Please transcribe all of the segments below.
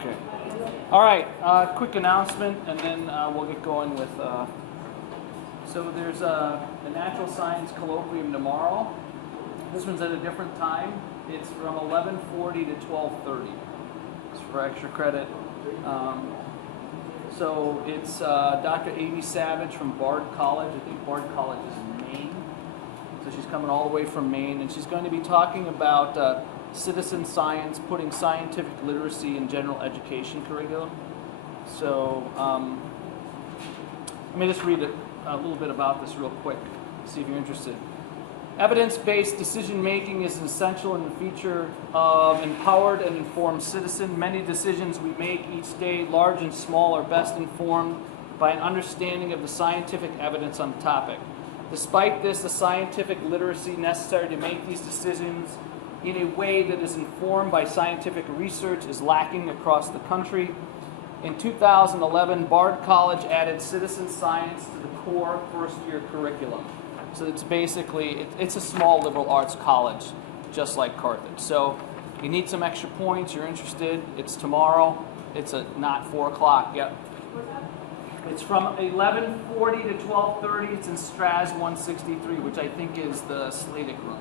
Okay. All right. Quick announcement, and then we'll get going with. So there's a natural science colloquium tomorrow. This one's at a different time. It's from 11:40 to 12:30. It's for extra credit. So it's Dr. Amy Savage from Bard College. I think Bard College is in Maine. So she's coming all the way from Maine, and she's going to be talking about citizen science, putting scientific literacy in general education curriculum. So let me just read a little bit about this real quick, see if you're interested. Evidence-based decision-making is essential in the feature of empowered and informed citizen. Many decisions we make each day, large and small, are best informed by an understanding of the scientific evidence on the topic. Despite this, the scientific literacy necessary to make these decisions in a way that is informed by scientific research is lacking across the country. In 2011, Bard College added citizen science to the core first-year curriculum. So it's basically, it's a small liberal arts college, just like Carthage. So you need some extra points, you're interested, it's tomorrow. It's not 4 o'clock yet. It's from 11:40 to 12:30. It's in Straz 163, which I think is the Slatic room.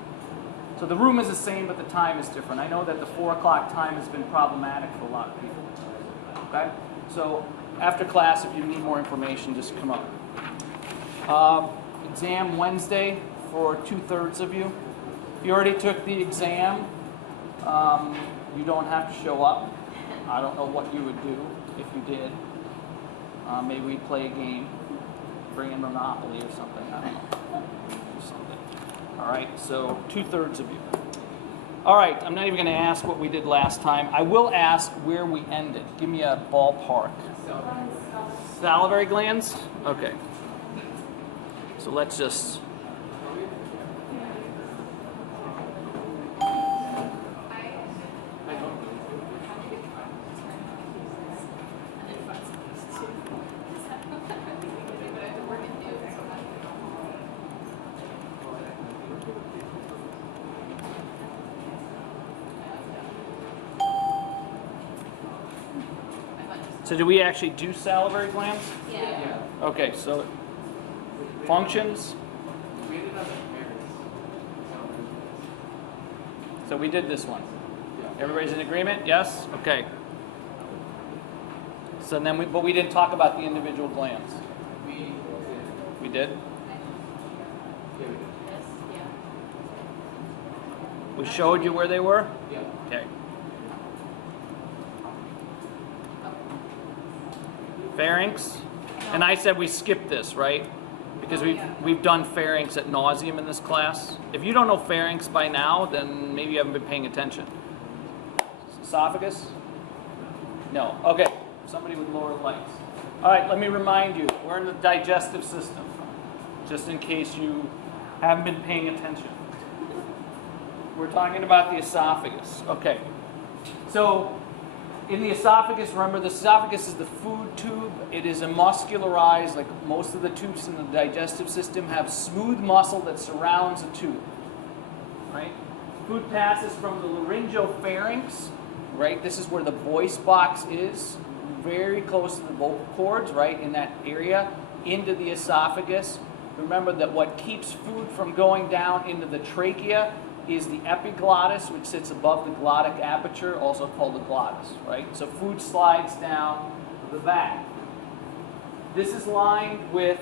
So the room is the same, but the time is different. I know that the 4 o'clock time has been problematic for a lot of people. Okay? So after class, if you need more information, just come up. Exam Wednesday for 2/3 of you. If you already took the exam, you don't have to show up. I don't know what you would do if you did. Maybe we'd play a game, bring in Monopoly or something. I don't know. Do something. All right, so 2/3 of you. All right, I'm not even going to ask what we did last time. I will ask where we ended. Give me a ballpark. Salivary glands? Okay. So let's just... So do we actually do salivary glands? Yeah. Okay, so functions. So we did this one. Everybody's in agreement? Yes? Okay. So then but we didn't talk about the individual glands. We did? We showed you where they were? Yeah. Okay. Pharynx. And I said we skipped this, right? Because we've done pharynx at nauseum in this class. If you don't know pharynx by now, then maybe you haven't been paying attention. Esophagus? No. Okay. Somebody with lower lights. All right, let me remind you, we're in the digestive system, just in case you haven't been paying attention. We're talking about the esophagus. Okay. So in the esophagus, remember the esophagus is the food tube. It is a muscularized, like most of the tubes in the digestive system have smooth muscle that surrounds a tube, right? Food passes from the laryngopharynx, right? This is where the voice box is, very close to the vocal cords, right, in that area, into the esophagus. Remember that what keeps food from going down into the trachea is the epiglottis, which sits above the glottic aperture, also called the glottis, right? So food slides down the back. This is lined with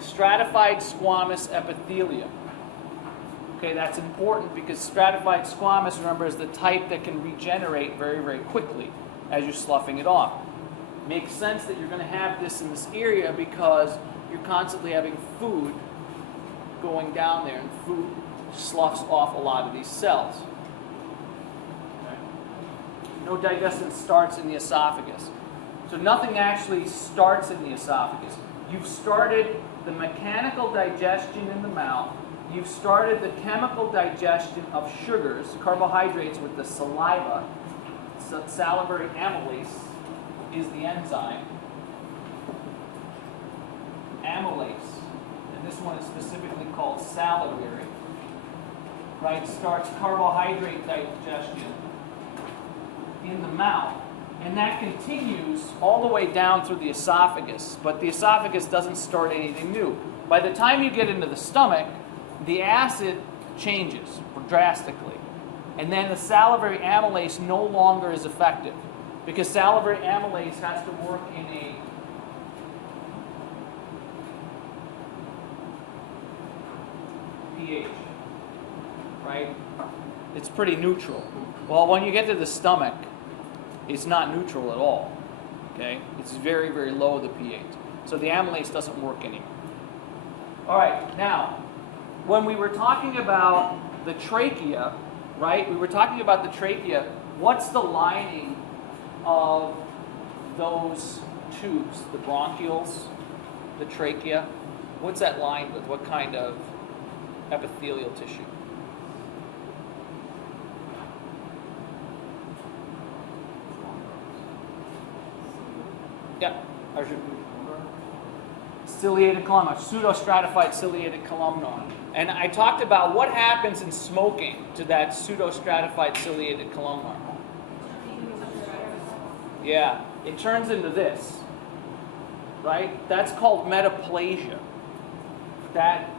stratified squamous epithelium. Okay, that's important because stratified squamous, remember, is the type that can regenerate very, very quickly as you're sloughing it off. Makes sense that you're going to have this in this area because you're constantly having food going down there, and food sloughs off a lot of these cells. Okay. No digestion starts in the esophagus. So nothing actually starts in the esophagus. You've started the mechanical digestion in the mouth. You've started the chemical digestion of sugars, carbohydrates, with the saliva. So salivary amylase is the enzyme. Amylase. And this one is specifically called salivary. Right, starts carbohydrate digestion in the mouth. And that continues all the way down through the esophagus, but the esophagus doesn't start anything new. By the time you get into the stomach, the acid changes drastically. And then the salivary amylase no longer is effective, because salivary amylase has to work in a pH, right? It's pretty neutral. Well, when you get to the stomach, it's not neutral at all, okay? It's very, very low, the pH. So the amylase doesn't work anymore. All right, now, when we were talking about the trachea, right? We were talking about the trachea. What's the lining of those tubes? The bronchioles, the trachea. What's that lined with? What kind of epithelial tissue? Yeah. Ciliated columnar, pseudostratified ciliated columnar. And I talked about what happens in smoking to that pseudostratified ciliated columnar. Yeah, it turns into this, right? That's called metaplasia. That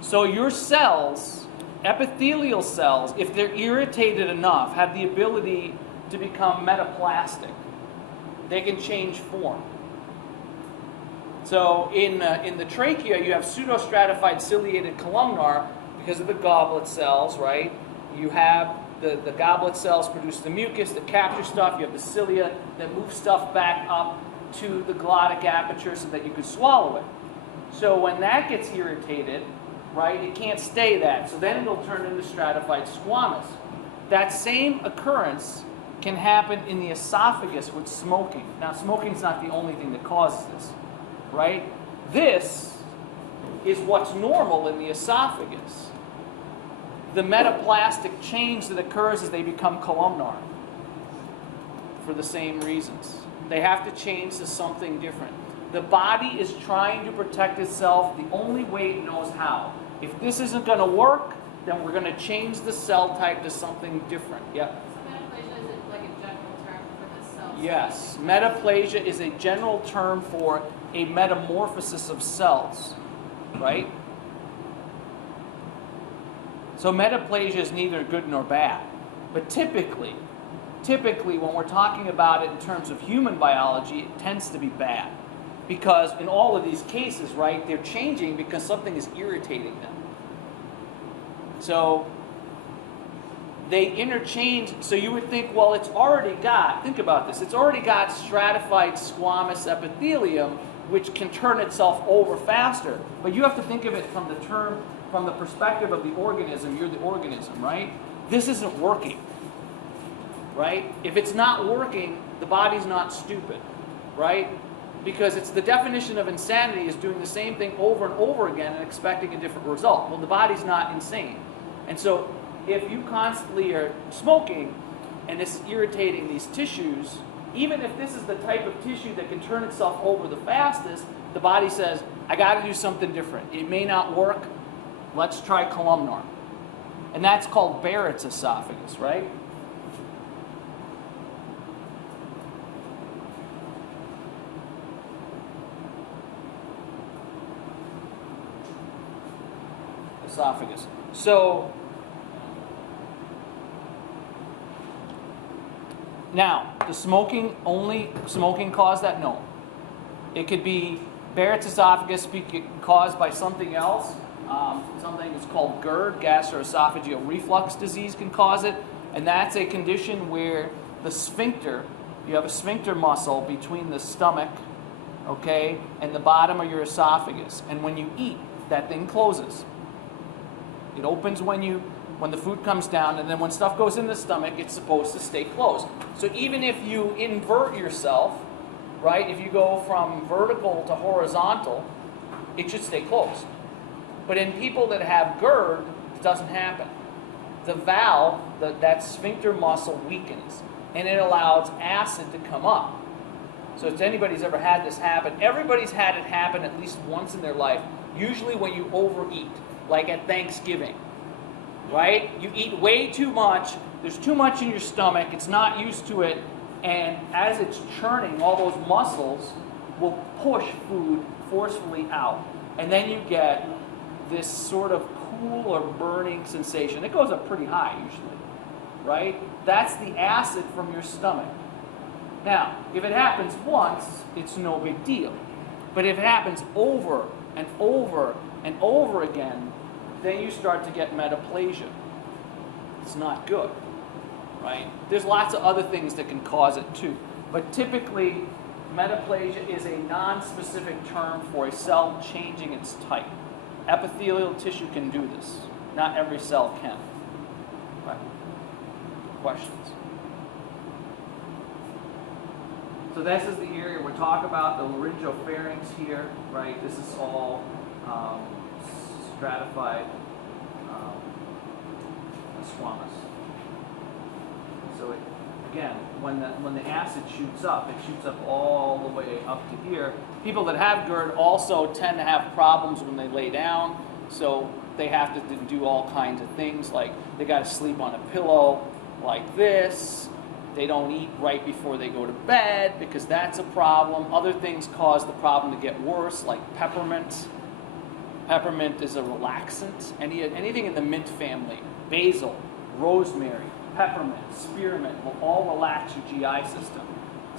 so your cells, epithelial cells, if they're irritated enough, have the ability to become metaplastic. They can change form. So in the trachea, you have pseudostratified ciliated columnar because of the goblet cells, right? You have the goblet cells produce the mucus that capture stuff. You have the cilia that move stuff back up to the glottic aperture so that you can swallow it. So when that gets irritated, right, it can't stay that. So then it'll turn into stratified squamous. That same occurrence can happen in the esophagus with smoking. Now, smoking's not the only thing that causes this, right? This is what's normal in the esophagus. The metaplastic change that occurs as they become columnar for the same reasons. They have to change to something different. The body is trying to protect itself the only way it knows how. If this isn't going to work, then we're going to change the cell type to something different. Yeah? So metaplasia is like a general term for this cell? Yes. Metaplasia is a general term for a metamorphosis of cells, right? So metaplasia is neither good nor bad. But typically, when we're talking about it in terms of human biology, it tends to be bad. Because in all of these cases, right, they're changing because something is irritating them. So they interchange. So you would think, well, it's already got, think about this, it's already got stratified squamous epithelium, which can turn itself over faster. But you have to think of it from the perspective of the organism. You're the organism, right? This isn't working, right? If it's not working, the body's not stupid, right? Because it's the definition of insanity is doing the same thing over and over again and expecting a different result. Well, the body's not insane. And so if you constantly are smoking and it's irritating these tissues, even if this is the type of tissue that can turn itself over the fastest, the body says, I got to do something different. It may not work. Let's try columnar. And that's called Barrett's esophagus, right? Esophagus. So now, does smoking cause that? No. It could be Barrett's esophagus caused by something else. Something that's called GERD, gastroesophageal reflux disease, can cause it, and that's a condition where the sphincter, you have a sphincter muscle between the stomach, okay, and the bottom of your esophagus, and when you eat, that thing closes. It opens when the food comes down, and then when stuff goes in the stomach, it's supposed to stay closed. So even if you invert yourself, right, if you go from vertical to horizontal, it should stay closed. But in people that have GERD, it doesn't happen. The valve, that sphincter muscle weakens, and it allows acid to come up. So if anybody's ever had this happen, everybody's had it happen at least once in their life, usually when you overeat. like at Thanksgiving, right? You eat way too much, there's too much in your stomach, it's not used to it, and as it's churning, all those muscles will push food forcefully out. And then you get this sort of cool or burning sensation. It goes up pretty high usually, right? That's the acid from your stomach. Now, if it happens once, it's no big deal. But if it happens over and over and over again, then you start to get metaplasia. It's not good, right? There's lots of other things that can cause it too. But typically, metaplasia is a non-specific term for a cell changing its type. Epithelial tissue can do this. Not every cell can. Right. Questions? So this is the area we're talking about, the laryngopharynx here, right? This is all stratified squamous. So again, when the acid shoots up, it shoots up all the way up to here. People that have GERD also tend to have problems when they lay down, so they have to do all kinds of things, like they got to sleep on a pillow like this. They don't eat right before they go to bed because that's a problem. Other things cause the problem to get worse, like peppermint. Peppermint is a relaxant. Anything in the mint family, basil, rosemary, peppermint, spearmint will all relax your GI system.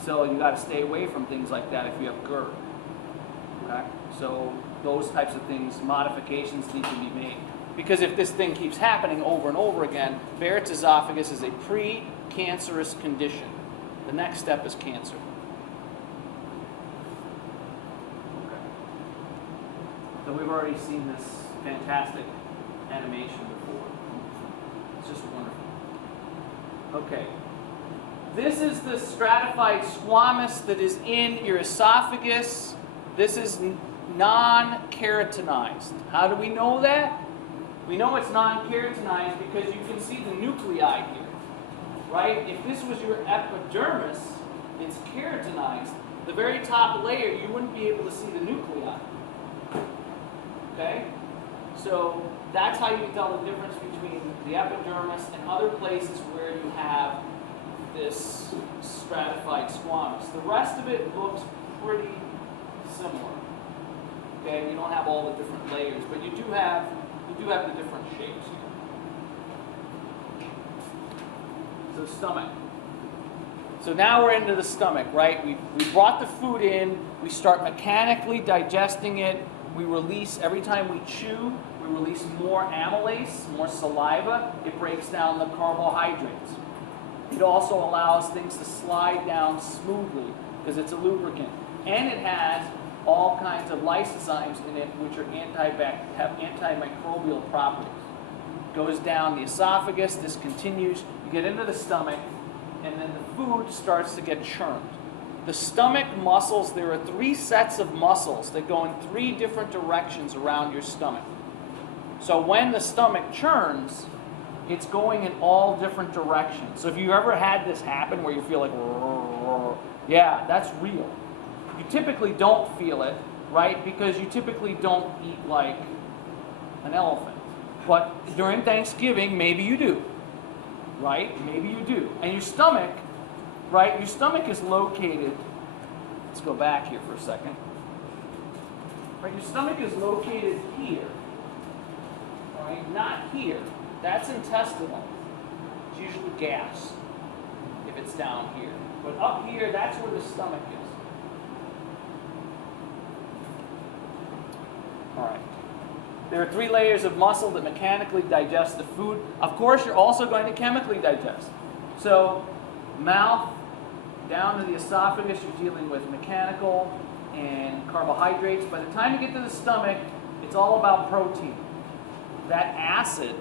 So you got to stay away from things like that if you have GERD. Okay? So those types of things, modifications need to be made. Because if this thing keeps happening over and over again, Barrett's esophagus is a pre-cancerous condition. The next step is cancer. Okay. So we've already seen this fantastic animation before. It's just wonderful. Okay. This is the stratified squamous that is in your esophagus. This is non-keratinized. How do we know that? We know it's non-keratinized because you can see the nuclei here, right? If this was your epidermis, it's keratinized. The very top layer, you wouldn't be able to see the nuclei. Okay? So that's how you can tell the difference between the epidermis and other places where you have this stratified squamous. The rest of it looks pretty similar. Okay? You don't have all the different layers, but you do have the different shapes here. So stomach. So now we're into the stomach, right? We brought the food in, we start mechanically digesting it, we release, every time we chew, we release more amylase, more saliva, it breaks down the carbohydrates. It also allows things to slide down smoothly because it's a lubricant. And it has all kinds of lysozymes in it which are have antimicrobial properties. Goes down the esophagus, this continues, you get into the stomach, and then the food starts to get churned. The stomach muscles, there are 3 sets of muscles that go in 3 different directions around your stomach. So when the stomach churns, it's going in all different directions. So if you ever had this happen where you feel like, yeah, that's real. You typically don't feel it, right? Because you typically don't eat like an elephant. But during Thanksgiving, maybe you do, right? Maybe you do. And your stomach, right? Your stomach is located, let's go back here for a second. Right? Your stomach is located here, right? Not here. That's intestinal. It's usually gas if it's down here. But up here, that's where the stomach is. All right. There are 3 layers of muscle that mechanically digest the food. Of course, you're also going to chemically digest. So, mouth down to the esophagus, you're dealing with mechanical and carbohydrates. By the time you get to the stomach, it's all about protein. That acid,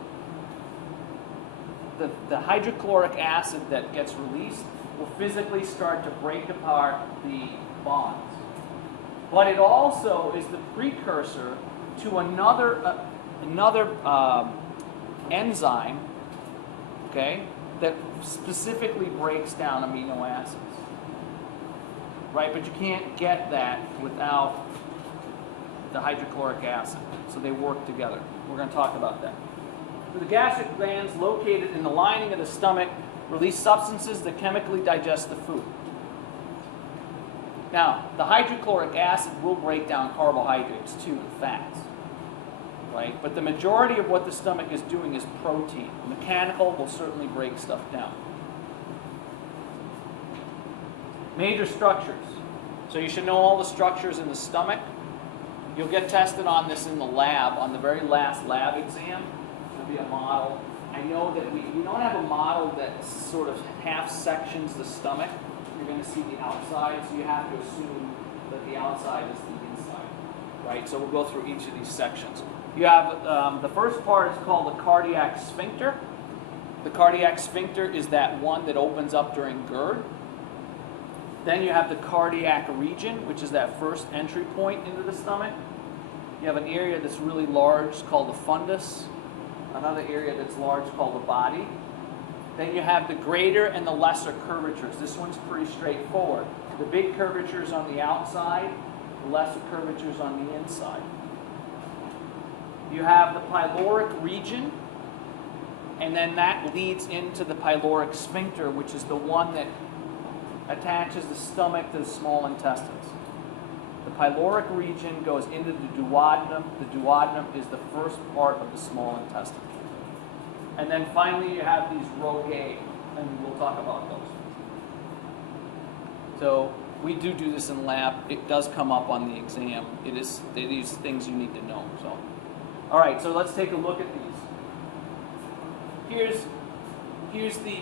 the hydrochloric acid that gets released, will physically start to break apart the bonds. But it also is the precursor to another enzyme, okay, that specifically breaks down amino acids. Right? But you can't get that without the hydrochloric acid. So they work together. We're going to talk about that. So the gastric glands located in the lining of the stomach release substances that chemically digest the food. Now, the hydrochloric acid will break down carbohydrates too and fats, right? But the majority of what the stomach is doing is protein. Mechanical will certainly break stuff down. Major structures. So you should know all the structures in the stomach. You'll get tested on this in the lab, on the very last lab exam. There'll be a model. I know that we don't have a model that sort of half sections the stomach. You're going to see the outside, so you have to assume that the outside is the inside, right? So we'll go through each of these sections. You have, the first part is called the cardiac sphincter. The cardiac sphincter is that one that opens up during GERD. Then you have the cardiac region, which is that first entry point into the stomach. You have an area that's really large called the fundus. Another area that's large called the body. Then you have the greater and the lesser curvatures. This one's pretty straightforward. The big curvatures on the outside, the lesser curvatures on the inside. You have the pyloric region, and then that leads into the pyloric sphincter, which is the one that attaches the stomach to the small intestines. The pyloric region goes into the duodenum. The duodenum is the first part of the small intestine. And then finally you have these rogae, and we'll talk about those. So we do this in lab. It does come up on the exam. It is these things you need to know. So, all right. So let's take a look at these. Here's the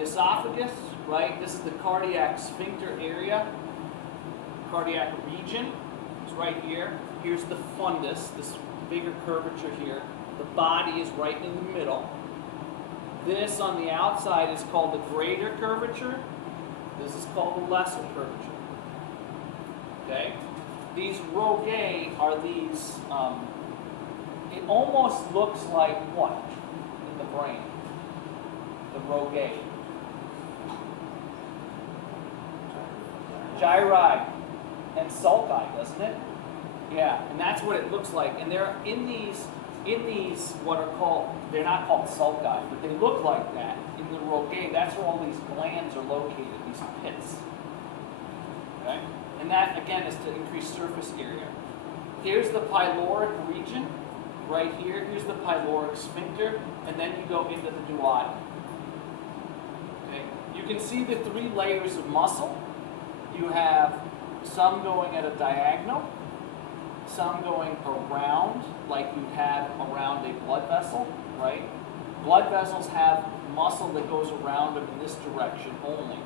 esophagus, right? This is the cardiac sphincter area. Cardiac region is right here. Here's the fundus, this bigger curvature here. The body is right in the middle. This on the outside is called the greater curvature. This is called the lesser curvature. Okay? These rogae are these, it almost looks like what in the brain? The rogae. Gyri and sulci, doesn't it? Yeah, and that's what it looks like. And they're in these what are called, they're not called sulci, but they look like that. In the rogae, that's where all these glands are located, these pits. Okay? And that, again, is to increase surface area. Here's the pyloric region, right here. Here's the pyloric sphincter, and then you go into the duodenum. Okay? You can see the 3 layers of muscle. You have some going at a diagonal, some going around, like you have around a blood vessel, right? Blood vessels have muscle that goes around them in this direction only.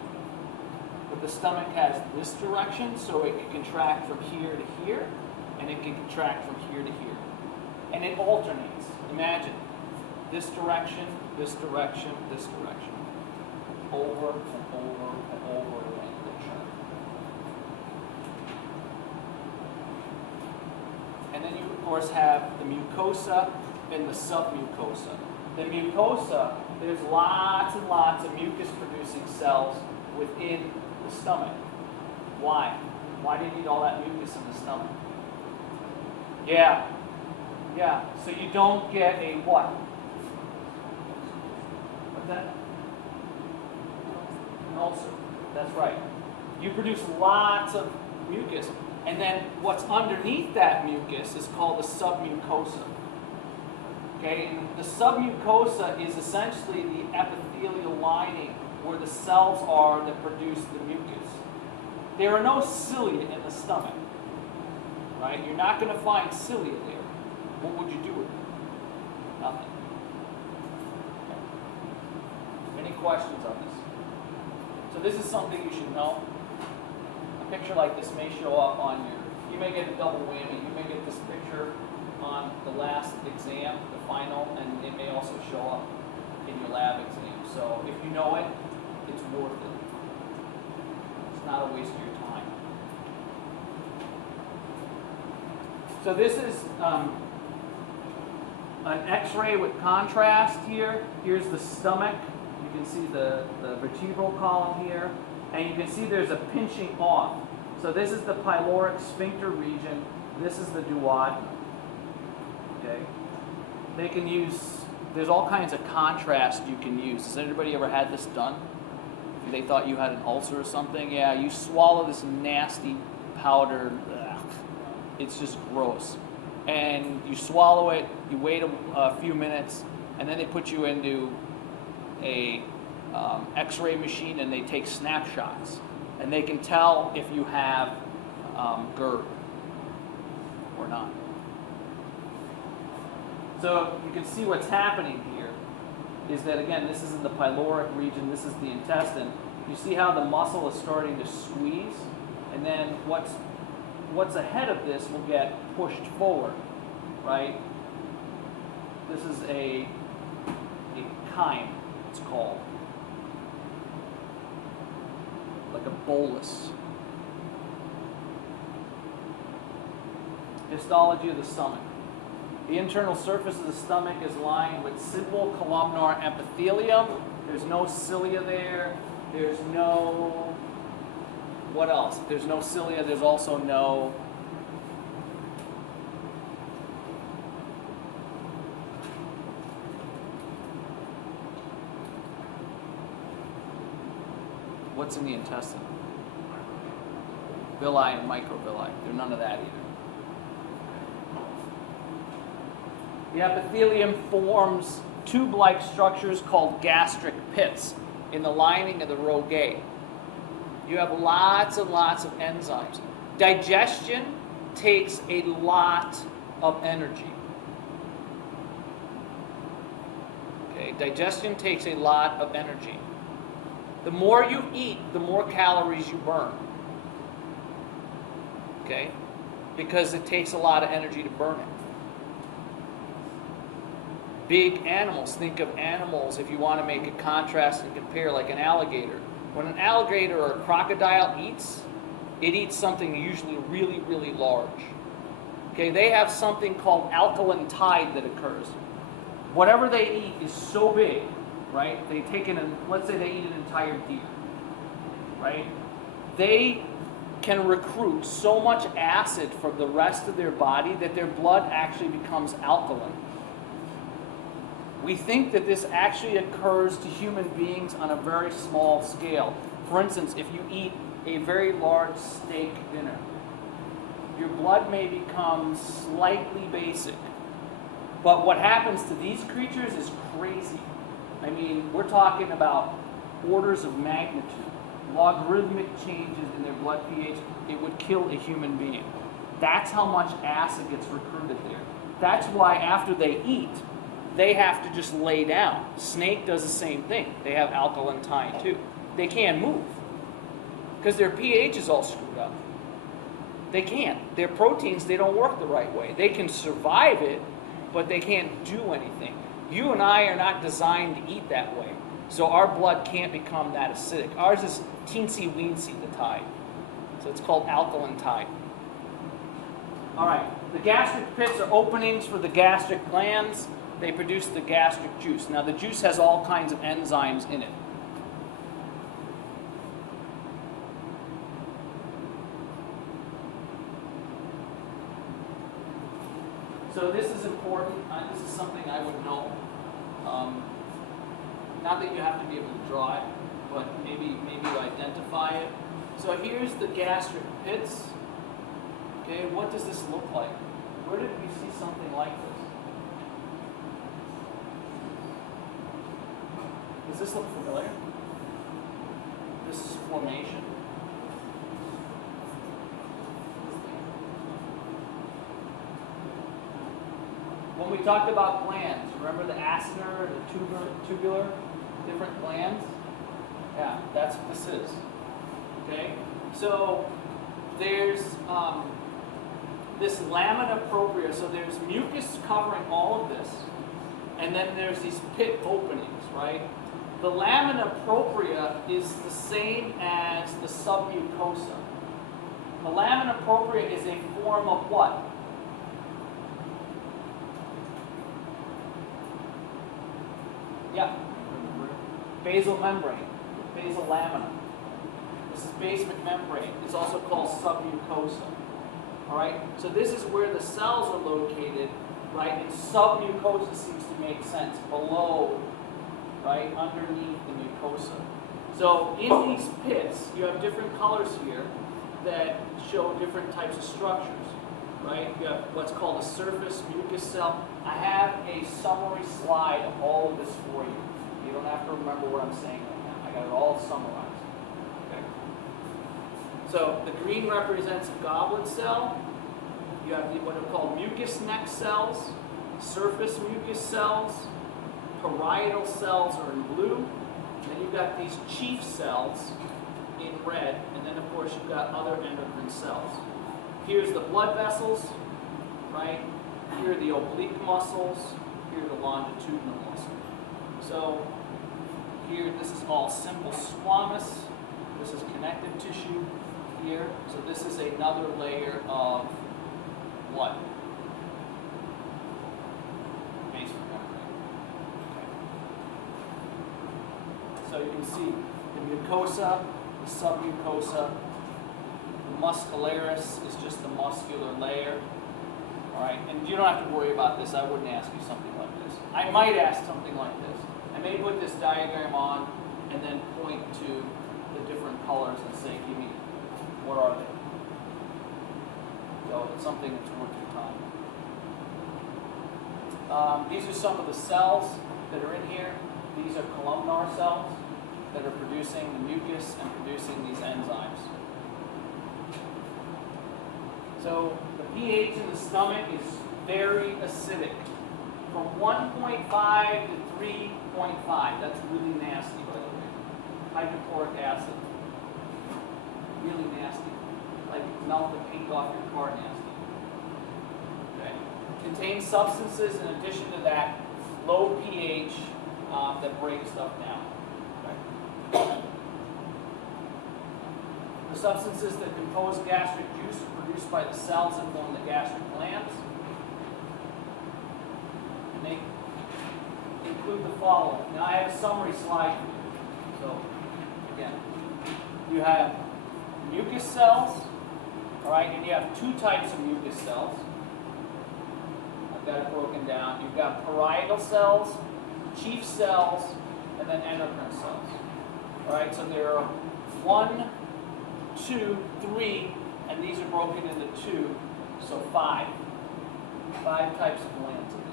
But the stomach has this direction, so it can contract from here to here, and it can contract from here to here. And it alternates. Imagine this direction, this direction, this direction. Over and over and over again. And then you, of course, have the mucosa and the submucosa. The mucosa, there's lots and lots of mucus-producing cells within the stomach. Why? Why do you need all that mucus in the stomach? Yeah. So you don't get a what? What's that? An ulcer. That's right. You produce lots of mucus. And then what's underneath that mucus is called the submucosa. Okay, and the submucosa is essentially the epithelial lining where the cells are that produce the mucus. There are no cilia in the stomach, right? You're not going to find cilia there. What would you do with it? Nothing. Okay. Any questions on this? So this is something you should know. A picture like this may show up on you may get a double whammy. You may get this picture on the last exam, the final, and it may also show up in your lab exam. So if you know it, it's worth it. It's not a waste of your time. So this is an x-ray with contrast here. Here's the stomach. You can see the vertebral column here. And you can see there's a pinching off. So this is the pyloric sphincter region. This is the duodenum. Okay? They can use, there's all kinds of contrast you can use. Has anybody ever had this done? They thought you had an ulcer or something? Yeah, you swallow this nasty powder. Ugh, it's just gross. And you swallow it, you wait a few minutes, and then they put you into a x-ray machine and they take snapshots. And they can tell if you have GERD or not. So you can see what's happening here is that, again, this is in the pyloric region, this is the intestine. You see how the muscle is starting to squeeze, and then what's ahead of this will get pushed forward, right? This is a chyme, it's called. Like a bolus. Histology of the stomach. The internal surface of the stomach is lined with simple columnar epithelium. There's no cilia there. There's no, what else? If there's no cilia, there's also no what's in the intestine? Villi and microvilli. There's none of that either. The epithelium forms tube-like structures called gastric pits in the lining of the rogae. You have lots and lots of enzymes. Digestion takes a lot of energy. Okay, digestion takes a lot of energy. The more you eat, the more calories you burn. Okay? Because it takes a lot of energy to burn it. Big animals, think of animals if you want to make a contrast and compare, like an alligator. When an alligator or a crocodile eats, it eats something usually really, really large. Okay, they have something called alkaline tide that occurs. Whatever they eat is so big, right? They take in, let's say they eat an entire deer, right? They can recruit so much acid from the rest of their body that their blood actually becomes alkaline. We think that this actually occurs to human beings on a very small scale. For instance, if you eat a very large steak dinner, your blood may become slightly basic. But what happens to these creatures is crazy. I mean, we're talking about orders of magnitude, logarithmic changes in their blood pH. It would kill a human being. That's how much acid gets recruited there. That's why after they eat, they have to just lay down. Snake does the same thing. They have alkaline tide too. They can't move because their pH is all screwed up. They can't. Their proteins, they don't work the right way. They can survive it, but they can't do anything. You and I are not designed to eat that way. So our blood can't become that acidic. Ours is teensy-weensy, the tide. So it's called alkaline tide. All right. The gastric pits are openings for the gastric glands. They produce the gastric juice. Now the juice has all kinds of enzymes in it. So this is important. This is something I would know. Not that you have to be able to draw it, but maybe you identify it. So here's the gastric pits. Okay, what does this look like? Where did we see something like this? Does this look familiar? This is formation. When we talked about glands, remember the acinar, the tubular, different glands? Yeah, that's what this is. Okay? So there's this lamina propria, so there's mucus covering all of this, and then there's these pit openings, right? The lamina propria is the same as the submucosa. The lamina propria is a form of what? Yeah. Basal membrane, basal lamina. This is basement membrane. It's also called submucosa. All right, so this is where the cells are located, right? And submucosa seems to make sense, below, right, underneath the mucosa. So in these pits, you have different colors here that show different types of structures, right? You have what's called a surface mucus cell. I have a summary slide of all of this for you. You don't have to remember what I'm saying right now. I got it all summarized. Okay. So the green represents a goblet cell. You have what are called mucus neck cells, surface mucus cells, parietal cells are in blue. And then you've got these chief cells in red, and then of course you've got other endocrine cells. Here's the blood vessels, right? Here are the oblique muscles. Here are the longitudinal muscles. So here, this is all simple squamous. This is connective tissue here. So this is another layer of what? Base membrane. Okay. So you can see the mucosa, the submucosa, the muscularis is just the muscular layer. All right, and you don't have to worry about this. I wouldn't ask you something like this. I might ask something like this. I may put this diagram on and then point to the different colors and say, give me, what are they? So it's something that's worth your time. These are some of the cells that are in here. These are columnar cells that are producing the mucus and producing these enzymes. So the pH in the stomach is very acidic. From 1.5 to 3.5. That's really nasty, by the way. Hydrochloric acid. Really nasty. Like melt the paint off your car nasty. Okay. Contains substances in addition to that low pH that break stuff down. Okay. The substances that compose gastric juice are produced by the cells that form the gastric glands. And they include the following. Now I have a summary slide for you. So again, you have mucus cells, all right, and you have two types of mucus cells. I've got it broken down. You've got parietal cells, chief cells, and then endocrine cells. All right, so there are 1, 2, 3, and these are broken into 2, so 5. 5 types of glands in there.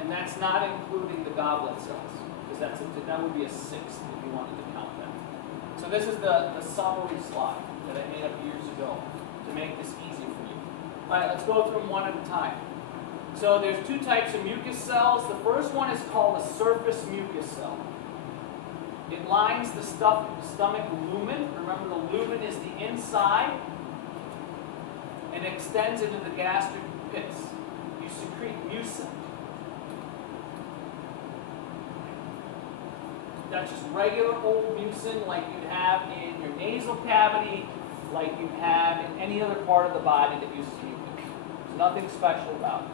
And that's not including the goblet cells, because that would be a 6th if you wanted to count that. So this is the summary slide that I made up years ago to make this easy for you. All right, let's go through them one at a time. So there's 2 types of mucus cells. The first one is called a surface mucus cell. It lines the stomach lumen. Remember, the lumen is the inside and extends into the gastric pits. You secrete mucin. That's just regular old mucin like you'd have in your nasal cavity, like you have in any other part of the body that uses mucus. There's nothing special about it.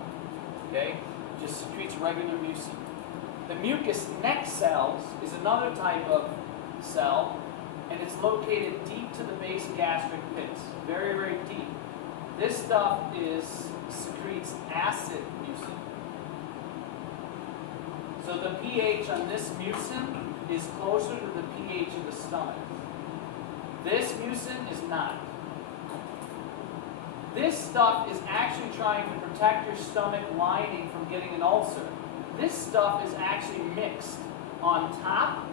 Okay? It just secretes regular mucin. The mucus neck cells is another type of cell, and it's located deep to the base gastric pits. Very, very deep. This stuff secretes acid mucin. So the pH on this mucin is closer to the pH of the stomach. This mucin is not. This stuff is actually trying to protect your stomach lining from getting an ulcer. This stuff is actually mixed on top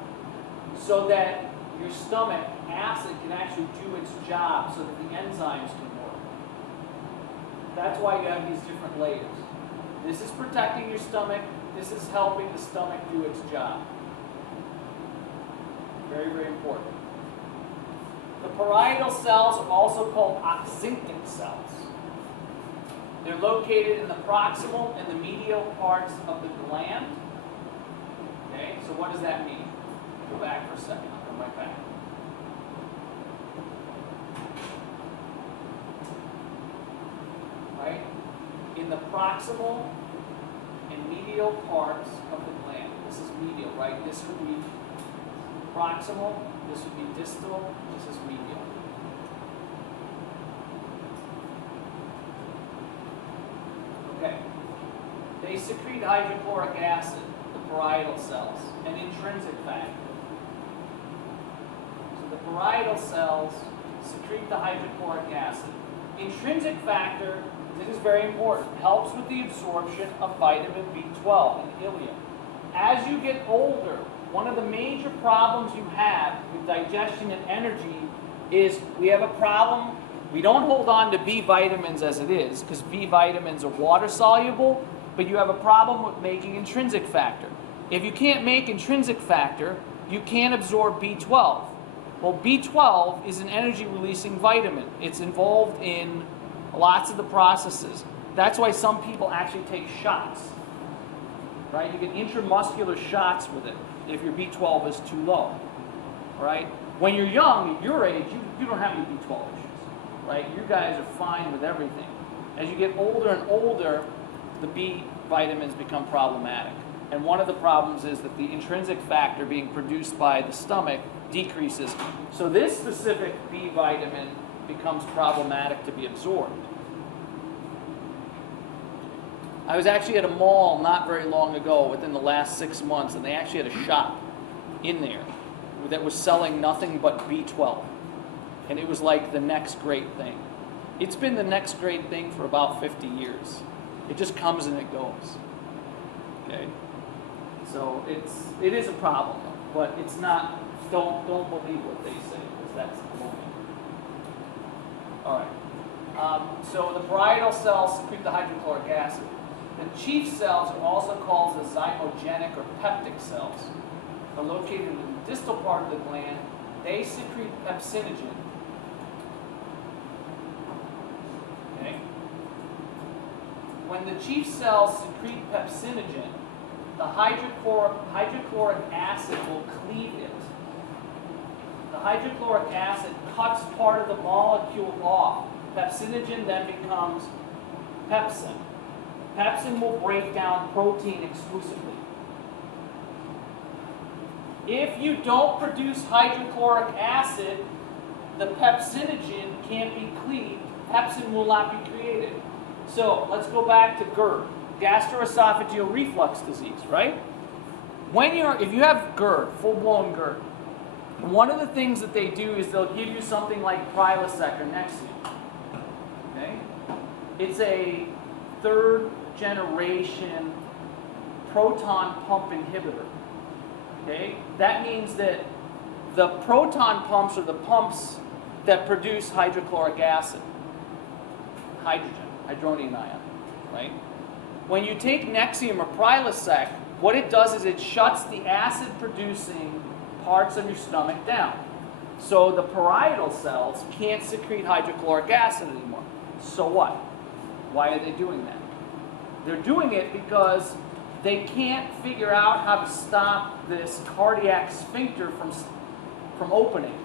so that your stomach acid can actually do its job so that the enzymes can work. That's why you have these different layers. This is protecting your stomach. This is helping the stomach do its job. Very, very important. The parietal cells are also called oxyntic cells. They're located in the proximal and the medial parts of the gland. Okay, so what does that mean? Go back for a second. I'll come right back. Right? In the proximal and medial parts of the gland. This is medial, right? This would be proximal, this would be distal, this is medial. They secrete hydrochloric acid, the parietal cells, an intrinsic factor. So the parietal cells secrete the hydrochloric acid. Intrinsic factor, this is very important, helps with the absorption of vitamin B12 in ileum. As you get older, one of the major problems you have with digestion and energy is we have a problem. We don't hold on to B vitamins as it is, because B vitamins are water soluble, but you have a problem with making intrinsic factor. If you can't make intrinsic factor, you can't absorb B12. Well, B12 is an energy-releasing vitamin. It's involved in lots of the processes. That's why some people actually take shots, right? You get intramuscular shots with it if your B12 is too low, right? When you're young, at your age, you don't have any B12 issues, right? You guys are fine with everything. As you get older and older, the B vitamins become problematic. And one of the problems is that the intrinsic factor being produced by the stomach decreases. So this specific B vitamin becomes problematic to be absorbed. I was actually at a mall not very long ago, within the last 6 months, and they actually had a shop in there that was selling nothing but B12. And it was like the next great thing. It's been the next great thing for about 50 years. It just comes and it goes. Okay? So it is a problem, but it's not, don't believe what they say, because that's the moment. All right. So the parietal cells secrete the hydrochloric acid. The chief cells are also called the zymogenic or peptic cells. They're located in the distal part of the gland. They secrete pepsinogen. Okay? When the chief cells secrete pepsinogen, the hydrochloric acid will cleave it. The hydrochloric acid cuts part of the molecule off. Pepsinogen then becomes pepsin. Pepsin will break down protein exclusively. If you don't produce hydrochloric acid, the pepsinogen can't be cleaved. Pepsin will not be created. So let's go back to GERD, gastroesophageal reflux disease, right? If you have GERD, full-blown GERD, one of the things that they do is they'll give you something like Prilosec or Nexium. Okay? It's a third-generation proton pump inhibitor. Okay? That means that the proton pumps are the pumps that produce hydrochloric acid, hydronium ion, right? When you take Nexium or Prilosec, what it does is it shuts the acid-producing parts of your stomach down. So the parietal cells can't secrete hydrochloric acid anymore. So what? Why are they doing that? They're doing it because they can't figure out how to stop this cardiac sphincter from opening.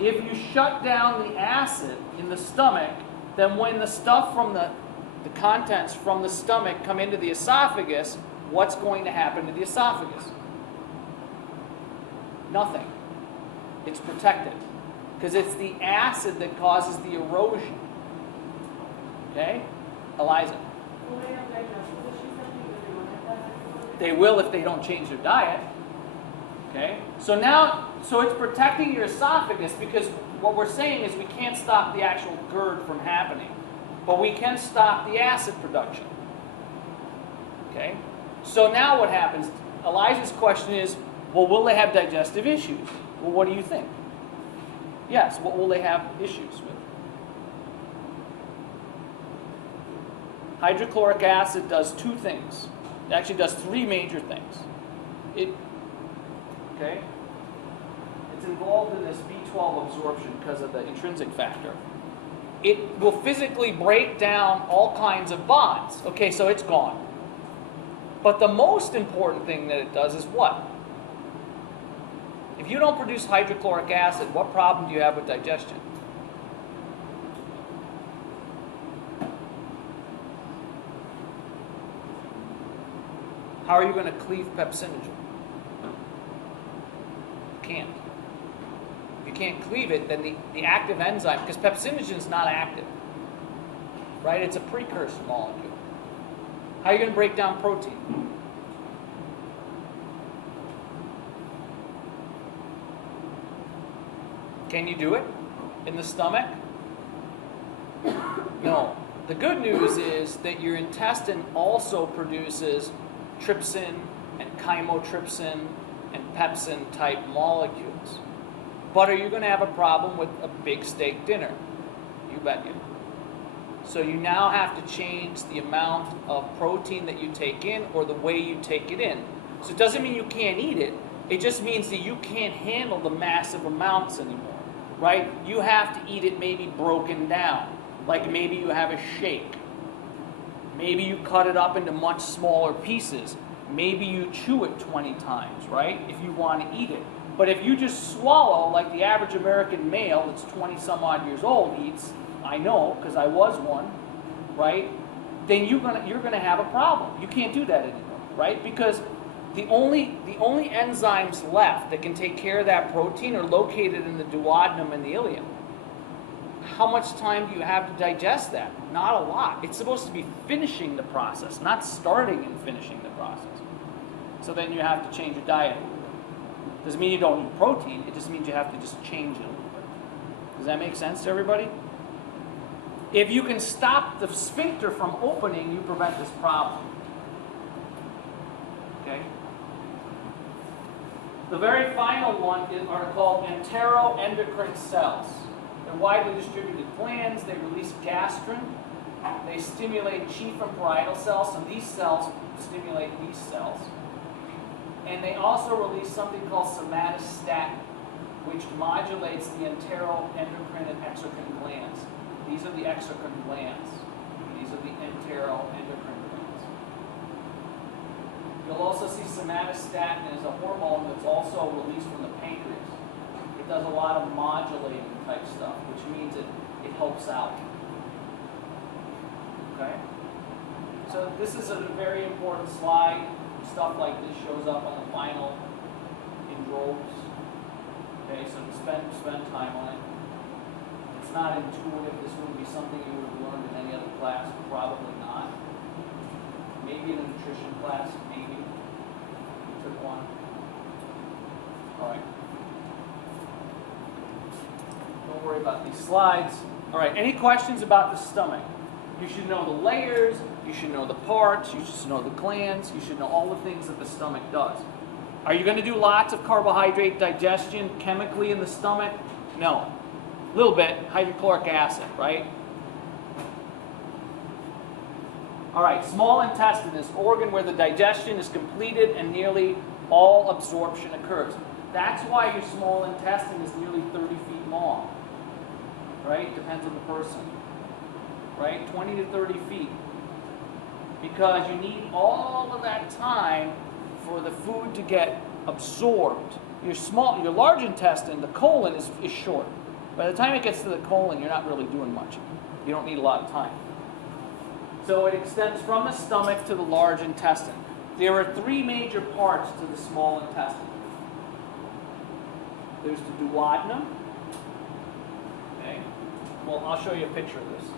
If you shut down the acid in the stomach, then when the stuff from the contents from the stomach come into the esophagus, what's going to happen to the esophagus? Nothing. It's protected. Because it's the acid that causes the erosion. Okay? Eliza? Will they have digestive issues then because they don't have that hydrochloric? They will if they don't change their diet. Okay? So it's protecting your esophagus, because what we're saying is we can't stop the actual GERD from happening, but we can stop the acid production. Okay? So now what happens? Eliza's question is, well, will they have digestive issues? Well, what do you think? Yes, what will they have issues with? Hydrochloric acid does two things. It actually does three major things. It's involved in this B12 absorption because of the intrinsic factor. It will physically break down all kinds of bonds. Okay, so it's gone. But the most important thing that it does is what? If you don't produce hydrochloric acid, what problem do you have with digestion? How are you going to cleave pepsinogen? You can't. If you can't cleave it, then the active enzyme, because pepsinogen is not active, right? It's a precursor molecule. How are you going to break down protein? Can you do it in the stomach? No. The good news is that your intestine also produces trypsin and chymotrypsin and pepsin type molecules. But are you going to have a problem with a big steak dinner? You bet you. So you now have to change the amount of protein that you take in or the way you take it in. So it doesn't mean you can't eat it. It just means that you can't handle the massive amounts anymore, right? You have to eat it maybe broken down. Like maybe you have a shake. Maybe you cut it up into much smaller pieces. Maybe you chew it 20 times, right? If you want to eat it. But if you just swallow like the average American male that's 20 some odd years old eats, I know because I was one, right? Then you're gonna have a problem. You can't do that anymore, right? Because the only enzymes left that can take care of that protein are located in the duodenum and the ileum. How much time do you have to digest that? Not a lot. It's supposed to be finishing the process, not starting and finishing the process. So then you have to change your diet a little bit. Doesn't mean you don't eat protein, it just means you have to just change it a little bit. Does that make sense to everybody? If you can stop the sphincter from opening, you prevent this problem. Okay? The very final one are called enteroendocrine cells. They're widely distributed glands. They release gastrin. They stimulate chief and parietal cells, and these cells stimulate these cells. And they also release something called somatostatin, which modulates the enteroendocrine and exocrine glands. These are the exocrine glands. These are the enteroendocrine glands. You'll also see somatostatin as a hormone that's also released from the pancreas. It does a lot of modulating type stuff, which means it helps out. Okay? So this is a very important slide. Stuff like this shows up on the final in droves. Okay, so spend time on it. It's not intuitive. This wouldn't be something you would have learned in any other class. Probably not. Maybe in a nutrition class. Maybe. You took one. All right. Don't worry about these slides. All right. Any questions about the stomach? You should know the layers. You should know the parts. You should know the glands. You should know all the things that the stomach does. Are you going to do lots of carbohydrate digestion chemically in the stomach? No. A little bit, hydrochloric acid, right? All right, small intestine, this organ where the digestion is completed and nearly all absorption occurs. That's why your small intestine is nearly 30 feet long, right? Depends on the person, right? 20 to 30 feet. Because you need all of that time for the food to get absorbed. Your large intestine, the colon, is short. By the time it gets to the colon, you're not really doing much. You don't need a lot of time. So it extends from the stomach to the large intestine. There are three major parts to the small intestine. There's the duodenum. Okay. Well, I'll show you a picture of this.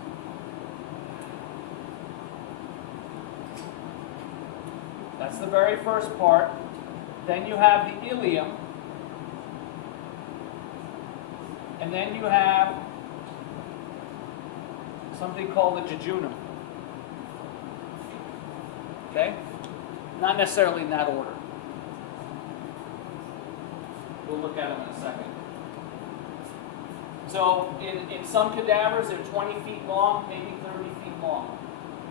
That's the very first part. Then you have the ileum. And then you have something called the jejunum. Okay? Not necessarily in that order. We'll look at them in a second. So in some cadavers, they're 20 feet long, maybe 30 feet long.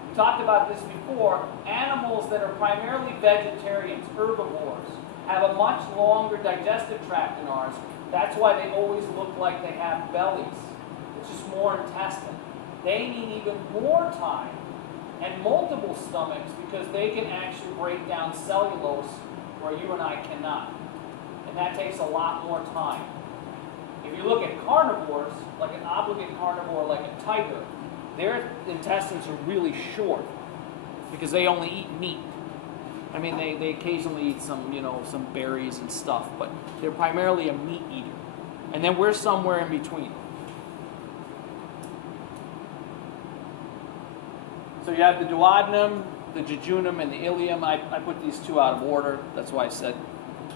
We talked about this before. Animals that are primarily vegetarians, herbivores, have a much longer digestive tract than ours. That's why they always look like they have bellies. It's just more intestine. They need even more time and multiple stomachs because they can actually break down cellulose where you and I cannot. And that takes a lot more time. If you look at carnivores, like an obligate carnivore like a tiger, their intestines are really short because they only eat meat. I mean, they occasionally eat some berries and stuff, but they're primarily a meat eater. And then we're somewhere in between. So you have the duodenum, the jejunum and the ileum. I put these two out of order. That's why I said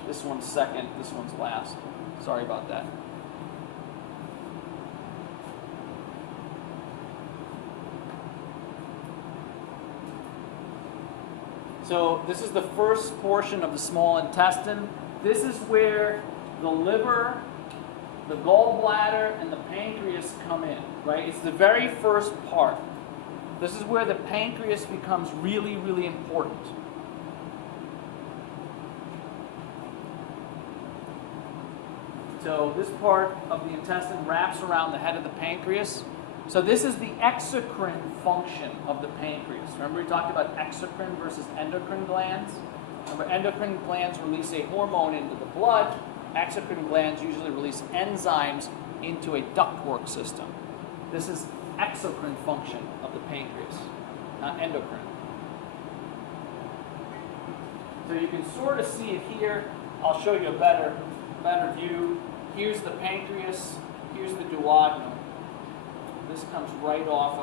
this one's second, this one's last. Sorry about that. So this is the first portion of the small intestine. This is where the liver, the gallbladder, and the pancreas come in, right? It's the very first part. This is where the pancreas becomes really, really important. So this part of the intestine wraps around the head of the pancreas. So this is the exocrine function of the pancreas. Remember we talked about exocrine versus endocrine glands? Remember, endocrine glands release a hormone into the blood. Exocrine glands usually release enzymes into a ductwork system. This is exocrine function of the pancreas, not endocrine. So you can sort of see it here. I'll show you a better view. Here's the pancreas. Here's the duodenum. This comes right off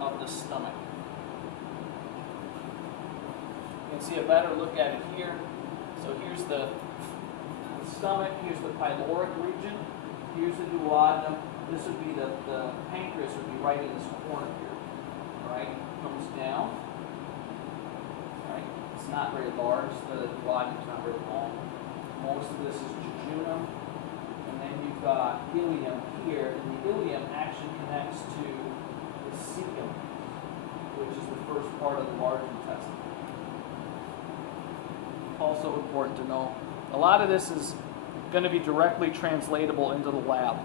of the stomach. You can see a better look at it here. So here's the stomach, here's the pyloric region, here's the duodenum. This would be the pancreas would be right in this corner here. Alright, comes down. Alright, it's not very large, the duodenum is not very long. Most of this is jejunum. And then you've got ileum here, and the ileum actually connects to the cecum, which is the first part of the large intestine. Also important to know, a lot of this is going to be directly translatable into the lab.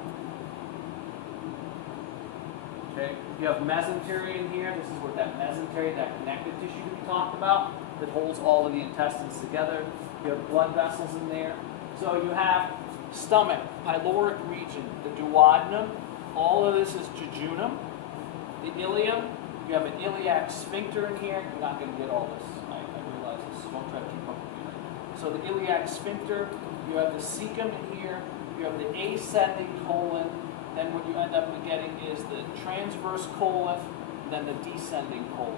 Okay, you have mesentery in here. This is where that mesentery, that connective tissue we talked about, that holds all of the intestines together. You have blood vessels in there. So you have stomach, pyloric region, the duodenum. All of this is jejunum. The ileum, you have an iliac sphincter in here. You're not going to get all this. I realize this. Don't try to keep up with me right now. So the iliac sphincter, you have the cecum in here. You have the ascending colon. Then what you end up getting is the transverse colon, then the descending colon.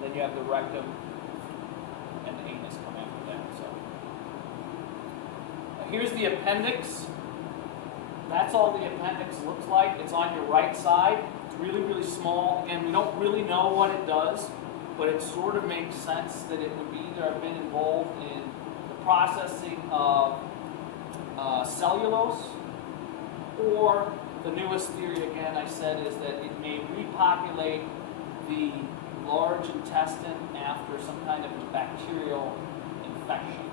Then you have the rectum and the anus come after that. So now here's the appendix. That's all the appendix looks like. It's on your right side. It's really, really small. Again, we don't really know what it does, but it sort of makes sense that it would either have been involved in the processing of cellulose, or the newest theory, again, I said, is that it may repopulate the large intestine after some kind of a bacterial infection,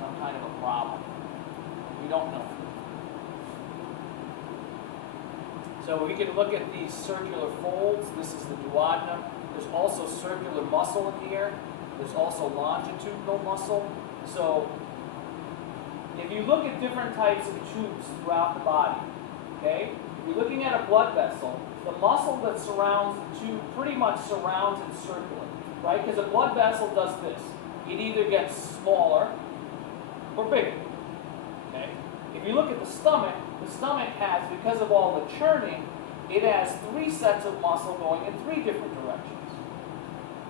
some kind of a problem. We don't know. So we can look at these circular folds. This is the duodenum. There's also circular muscle in here. There's also longitudinal muscle. So if you look at different types of tubes throughout the body, okay, if you're looking at a blood vessel, the muscle that surrounds the tube pretty much surrounds it circular, right? Because a blood vessel does this. It either gets smaller or bigger, okay? If you look at the stomach has, because of all the churning, it has 3 sets of muscle going in 3 different directions.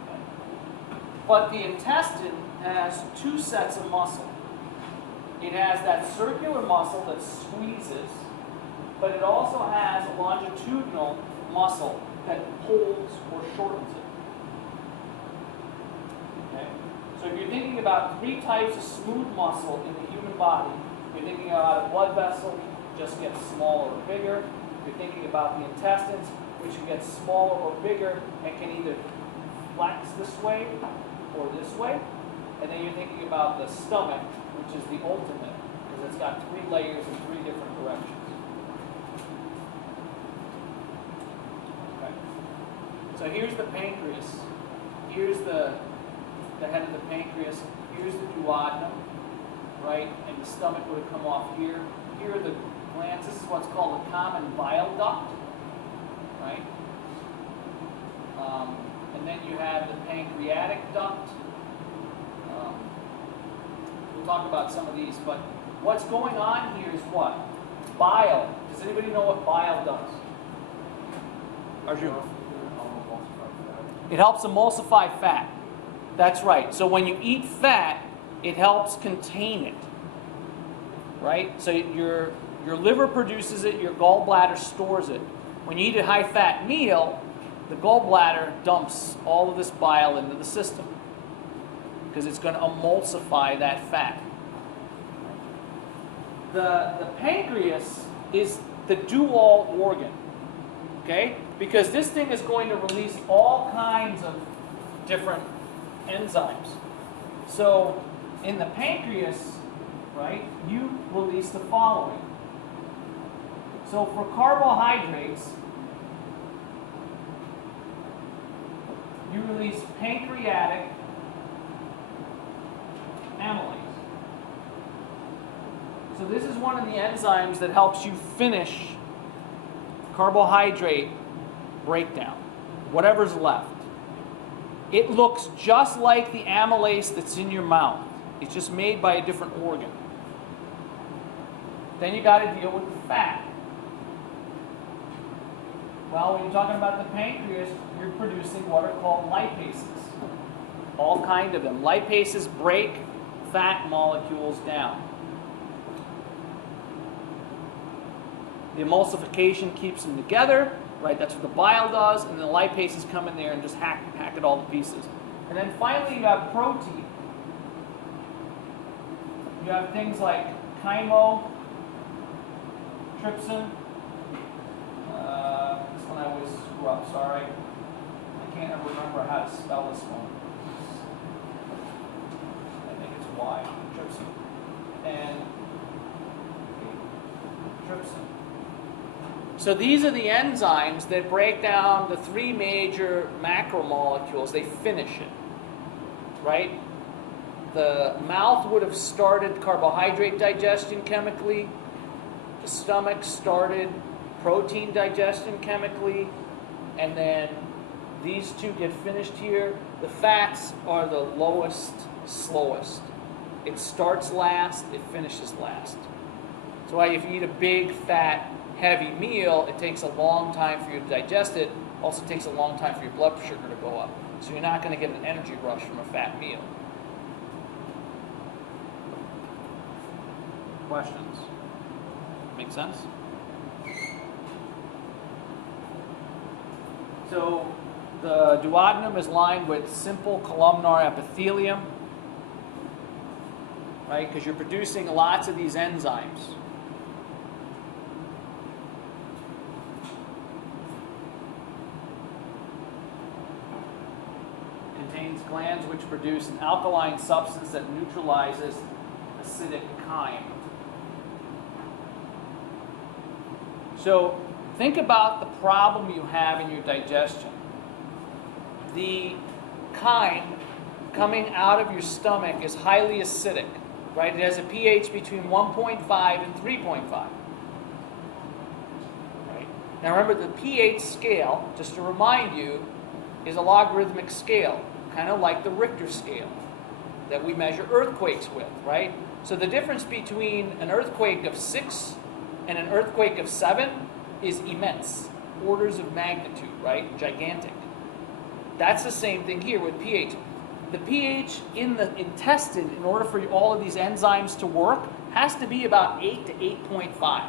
Okay? But the intestine has 2 sets of muscle. It has that circular muscle that squeezes, but it also has a longitudinal muscle that pulls or shortens it. Okay? So if you're thinking about 3 types of smooth muscle in the human body, you're thinking about a blood vessel, just gets smaller or bigger. You're thinking about the intestines, which gets smaller or bigger and can either flex this way or this way. And then you're thinking about the stomach, which is the ultimate, because it's got 3 layers in 3 different directions. Okay. So here's the pancreas. Here's the head of the pancreas. Here's the duodenum, right? And the stomach would have come off here. Here are the glands. This is what's called the common bile duct, right? And then you have the pancreatic duct. We'll talk about some of these, but what's going on here is what? Bile. Does anybody know what bile does? Arjun. It helps emulsify fat. That's right. So when you eat fat, it helps contain it. Right? So your liver produces it, your gallbladder stores it. When you eat a high-fat meal, the gallbladder dumps all of this bile into the system because it's going to emulsify that fat. The pancreas is the do-all organ, okay? Because this thing is going to release all kinds of different enzymes. So in the pancreas, right, you release the following. So for carbohydrates, you release pancreatic amylase. So this is one of the enzymes that helps you finish carbohydrate breakdown, whatever's left. It looks just like the amylase that's in your mouth. It's just made by a different organ. Then you got to deal with the fat. Well, when you're talking about the pancreas, you're producing what are called lipases. All kind of them. Lipases break fat molecules down. The emulsification keeps them together, right? That's what the bile does, and the lipases come in there and just hack it all to pieces. And then finally you have protein. You have things like chymo, trypsin. This one I always screw up, sorry. I can't ever remember how to spell this one. I think it's Y, trypsin. And trypsin. So these are the enzymes that break down the three major macromolecules. They finish it, right? The mouth would have started carbohydrate digestion chemically. The stomach started protein digestion chemically. And then these two get finished here. The fats are the lowest, slowest. It starts last, it finishes last. That's why if you eat a big, fat, heavy meal, it takes a long time for you to digest it. Also takes a long time for your blood sugar to go up. So you're not going to get an energy rush from a fat meal. Questions? Make sense? So the duodenum is lined with simple columnar epithelium, right? Because you're producing lots of these enzymes. Contains glands which produce an alkaline substance that neutralizes acidic chyme. So think about the problem you have in your digestion. The chyme coming out of your stomach is highly acidic, right? It has a pH between 1.5 and 3.5. Right? Now remember, the pH scale, just to remind you, is a logarithmic scale, kind of like the Richter scale that we measure earthquakes with, right? So the difference between an earthquake of 6 and an earthquake of 7 is immense, orders of magnitude, right? Gigantic. That's the same thing here with pH. The pH in the intestine, in order for all of these enzymes to work, has to be about 8 to 8.5.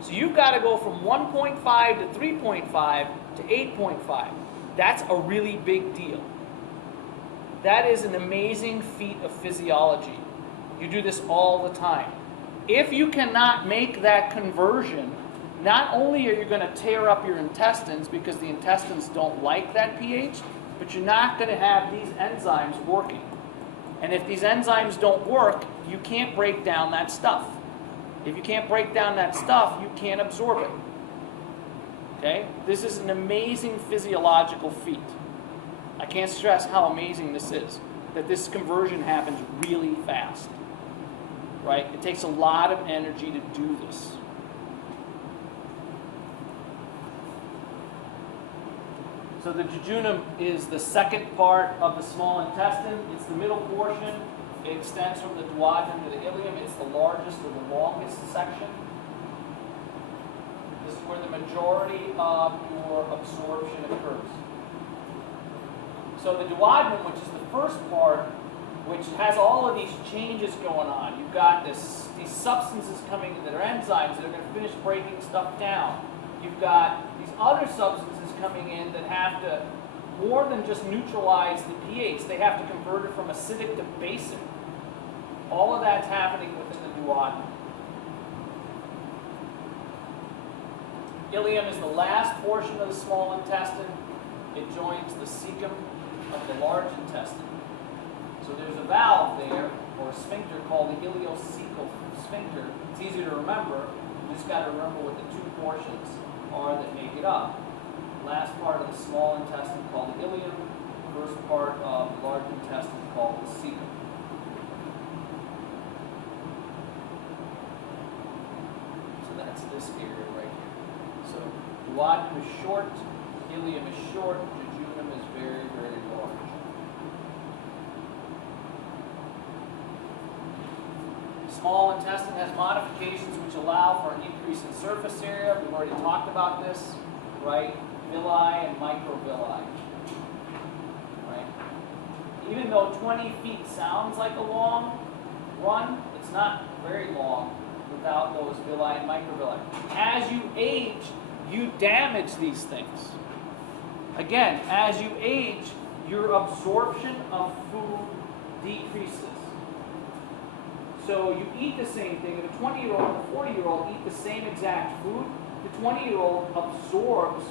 So you've got to go from 1.5 to 3.5 to 8.5. That's a really big deal. That is an amazing feat of physiology. You do this all the time. If you cannot make that conversion, not only are you going to tear up your intestines because the intestines don't like that pH, but you're not going to have these enzymes working. And if these enzymes don't work, you can't break down that stuff. If you can't break down that stuff, you can't absorb it. Okay? This is an amazing physiological feat. I can't stress how amazing this is, that this conversion happens really fast. Right? It takes a lot of energy to do this. So the jejunum is the second part of the small intestine. It's the middle portion. It extends from the duodenum to the ileum. It's the largest or the longest section. This is where the majority of your absorption occurs. So the duodenum, which is the first part, which has all of these changes going on. You've got these substances coming in that are enzymes that are going to finish breaking stuff down. You've got these other substances coming in that have to, more than just neutralize the pH, they have to convert it from acidic to basic. All of that's happening within the duodenum. Ileum is the last portion of the small intestine. It joins the cecum of the large intestine. So there's a valve there, or a sphincter, called the ileocecal sphincter. It's easy to remember. You just got to remember what the two portions are that make it up. Last part of the small intestine called the ileum. First part of the large intestine called the cecum. So that's this area right here. So duodenum is short, ileum is short, jejunum is very, very large. Small intestine has modifications which allow for an increase in surface area. We've already talked about this, right? Villi and microvilli. Right? Even though 20 feet sounds like a long run, it's not very long without those villi and microvilli. As you age, you damage these things. Again, as you age, your absorption of food decreases. So you eat the same thing. If a 20-year-old and a 40-year-old eat the same exact food, the 20-year-old absorbs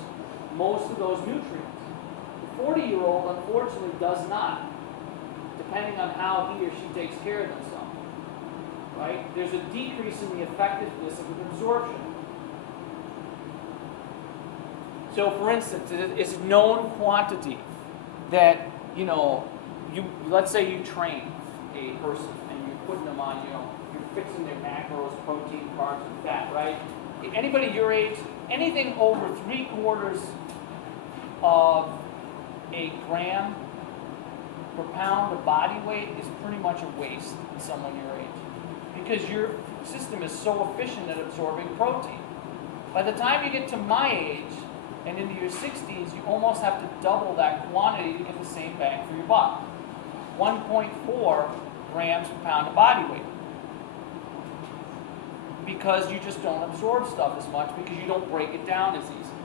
most of those nutrients. The 40-year-old, unfortunately, does not, depending on how he or she takes care of themselves. Right? There's a decrease in the effectiveness of absorption. So, for instance, it's a known quantity that, let's say you train a person and you're putting them on, you're fixing their macros, protein, carbs, and fat, right? Anybody your age, anything over 3/4 of a gram per pound of body weight is pretty much a waste in someone your age, because your system is so efficient at absorbing protein. By the time you get to my age and into your 60s, you almost have to double that quantity to get the same bang for your buck. 1.4 grams per pound of body weight. Because you just don't absorb stuff as much, because you don't break it down as easy.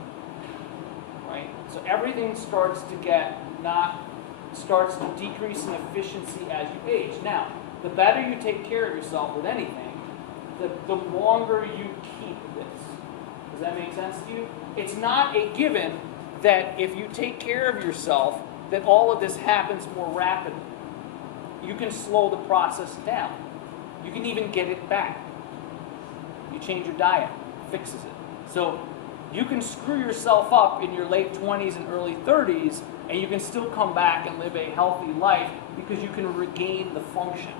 Right? So everything starts to decrease in efficiency as you age. Now, the better you take care of yourself with anything, the longer you keep this. Does that make sense to you? It's not a given that if you take care of yourself, that all of this happens more rapidly. You can slow the process down. You can even get it back. You change your diet, fixes it. So you can screw yourself up in your late 20s and early 30s, and you can still come back and live a healthy life because you can regain the function.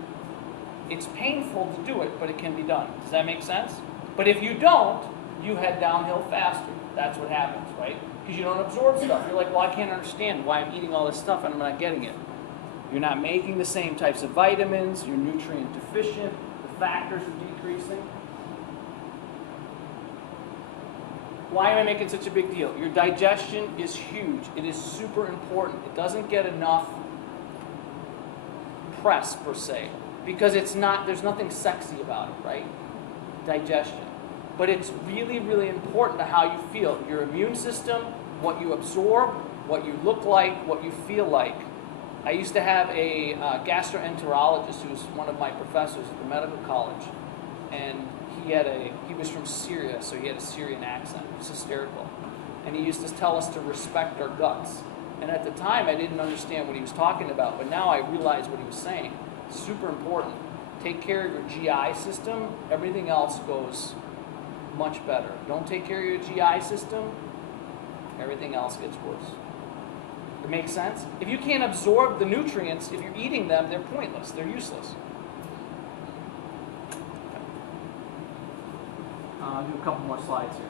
It's painful to do it, but it can be done. Does that make sense? But if you don't, you head downhill faster. That's what happens, right? Because you don't absorb stuff. You're like, well, I can't understand why I'm eating all this stuff and I'm not getting it. You're not making the same types of vitamins. You're nutrient deficient. The factors are decreasing. Why am I making such a big deal? Your digestion is huge. It is super important. It doesn't get enough press, per se, because there's nothing sexy about it, right? Digestion. But it's really, really important to how you feel. Your immune system, what you absorb, what you look like, what you feel like. I used to have a gastroenterologist who was one of my professors at the medical college, and he was from Syria, so he had a Syrian accent. It was hysterical. And he used to tell us to respect our guts. And at the time, I didn't understand what he was talking about, but now I realize what he was saying. It's super important. Take care of your GI system. Everything else goes much better. Don't take care of your GI system, everything else gets worse. It makes sense? If you can't absorb the nutrients, if you're eating them, they're pointless. They're useless. I'll do a couple more slides here.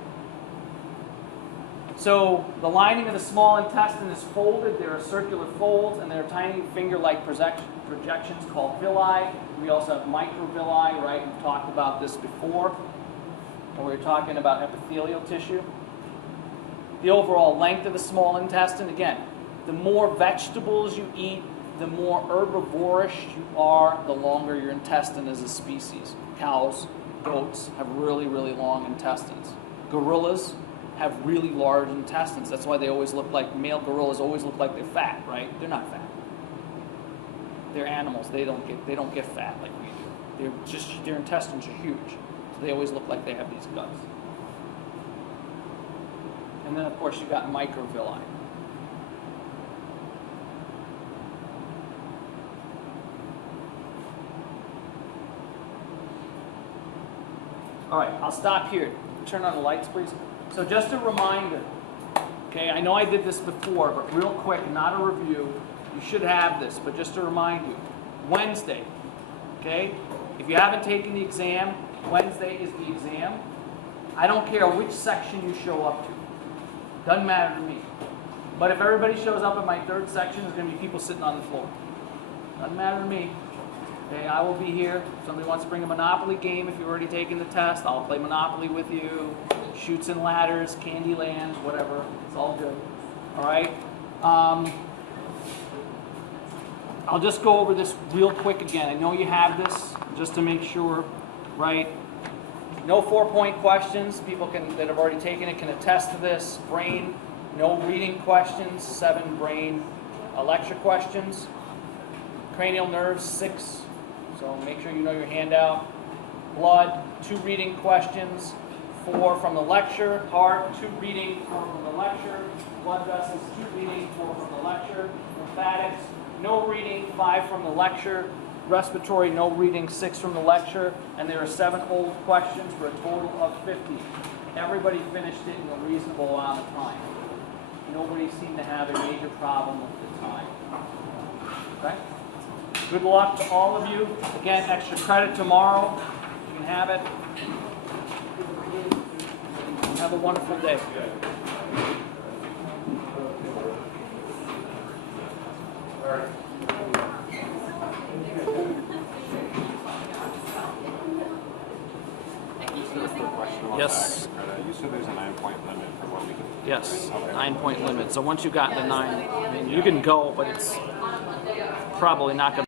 So the lining of the small intestine is folded. There are circular folds, and there are tiny finger-like projections called villi. We also have microvilli, right? We've talked about this before. And we were talking about epithelial tissue. The overall length of the small intestine, again, The more vegetables you eat, the more herbivorous you are, the longer your intestine is a species. Cows, goats have really, really long intestines. Gorillas have really large intestines. That's why they always look like, male gorillas always look like they're fat, right? They're not fat. They're animals. They don't get fat like we do. Their intestines are huge. So they always look like they have these guts. And then of course you got microvilli. All right, I'll stop here. Turn on the lights, please. So just a reminder, okay, I know I did this before, but real quick, not a review. You should have this, but just to remind you, Wednesday, okay? If you haven't taken the exam, Wednesday is the exam. I don't care which section you show up to. Doesn't matter to me. But if everybody shows up at my third section, there's going to be people sitting on the floor. Doesn't matter to me. Okay, I will be here. If somebody wants to bring a Monopoly game, if you've already taken the test, I'll play Monopoly with you. Chutes and ladders, Candyland, whatever. It's all good. All right? I'll just go over this real quick again. I know you have this, just to make sure, right? No 4-point questions. People that have already taken it can attest to this. Brain, no reading questions. 7 brain lecture questions. Cranial nerves, 6. So make sure you know your handout. Blood, 2 reading questions. 4 from the lecture. Heart, 2 reading, 4 from the lecture. Blood vessels, 2 reading, 4 from the lecture. Lymphatics, no reading, 5 from the lecture. Respiratory, no reading, 6 from the lecture. And there are 7 old questions for a total of 50. Everybody finished it in a reasonable amount of time. Nobody seemed to have a major problem with the time. Okay? Good luck to all of you. Again, extra credit tomorrow. You can have it. Have a wonderful day. Yes. You said there's a 9-point limit for what we can. Yes, 9-point limit. So once you've gotten the 9, I mean, you can go, but it's probably not going to